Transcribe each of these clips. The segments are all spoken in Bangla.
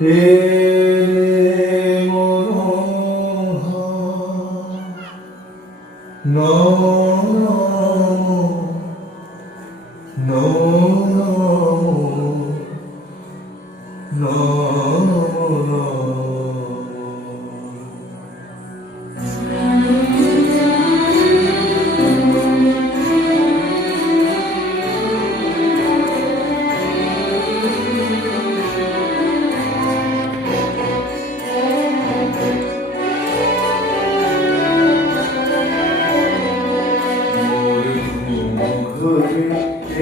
এলে মনোহর নমো নমো নমো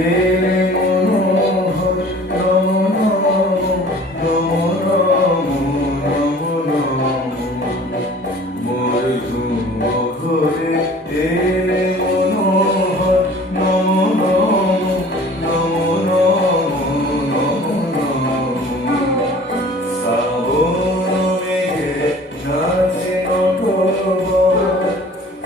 এলে মনোহর নমো নমো নমো নমো মোর ধূম ঘরে এলে মনোহর নমো নমো নমো নমো শ্রাবণ মেঘে নাচে নটবর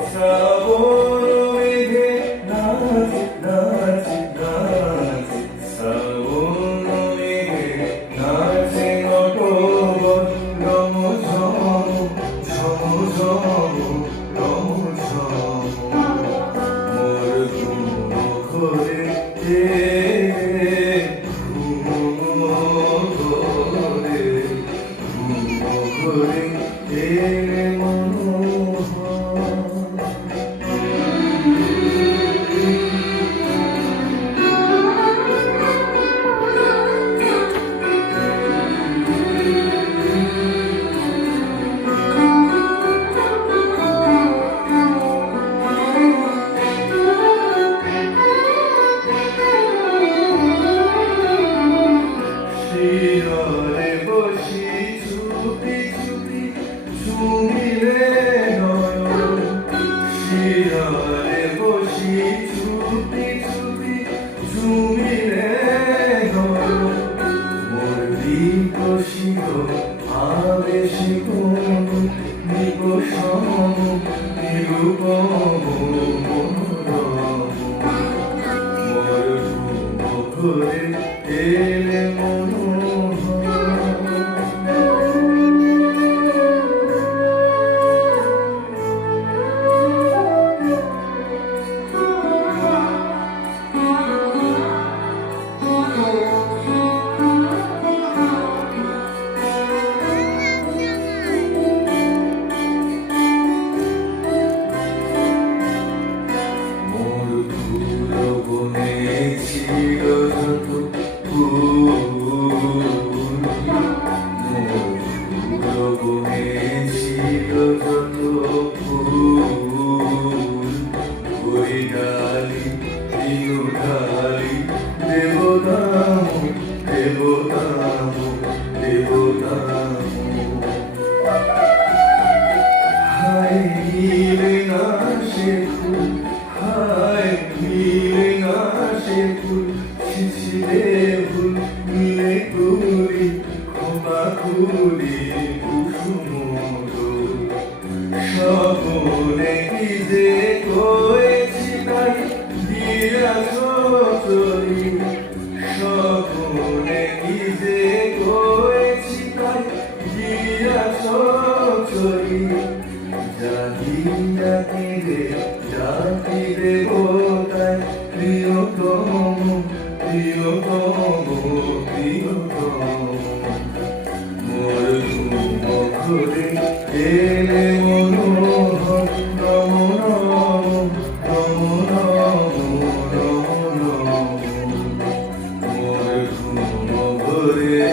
শ্রাবণ মেঘে নাচে নাচে নাচে শ্রাবণ মেঘে নাচে নটবর রম ঝম ঝম ঝম রম ঝম মোর ঘুম ঘরে ঘুম ঘরে ঘুম ঘরে এলে মনোহর শিররে বসি চুপি চুপি চুমিলে নয়ন শিররে বসি চুপি চুপি চুমিলে নয়ন মোর বিকশিত আবেশিত নিকষম নিরূপম মনোরম মোর ঘুম ঘরে এলে স্বপনে কি যে করেছি তাই দিয়াছ চলি স্বপনে কি যে করেছি তাই দিয়াছ চলি জাতি দেবতায় প্রিয়তম প্রিয়তম প্রিয়তম মোর ঘুম ঘরে এলে মনোহর নমো নমো নমো নমো মোর ঘুম ঘরে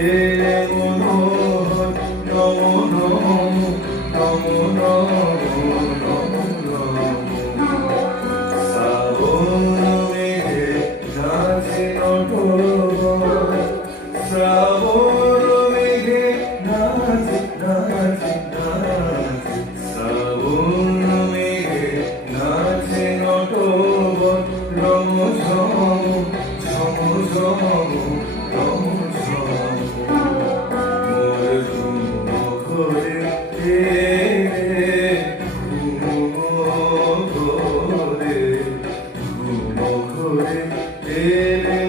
এলে মনোহর নমো নমো নমো শ্রাবণ মেঘে নাচে নটবর শ্রাবণ মেঘে নাচে নাচে নাচে শ্রাবণ মেঘে নাচে নটবর রম ঝম ঝম ঝম রম ঝম মোর ঘুম ঘরে ঘুম ঘরে এলে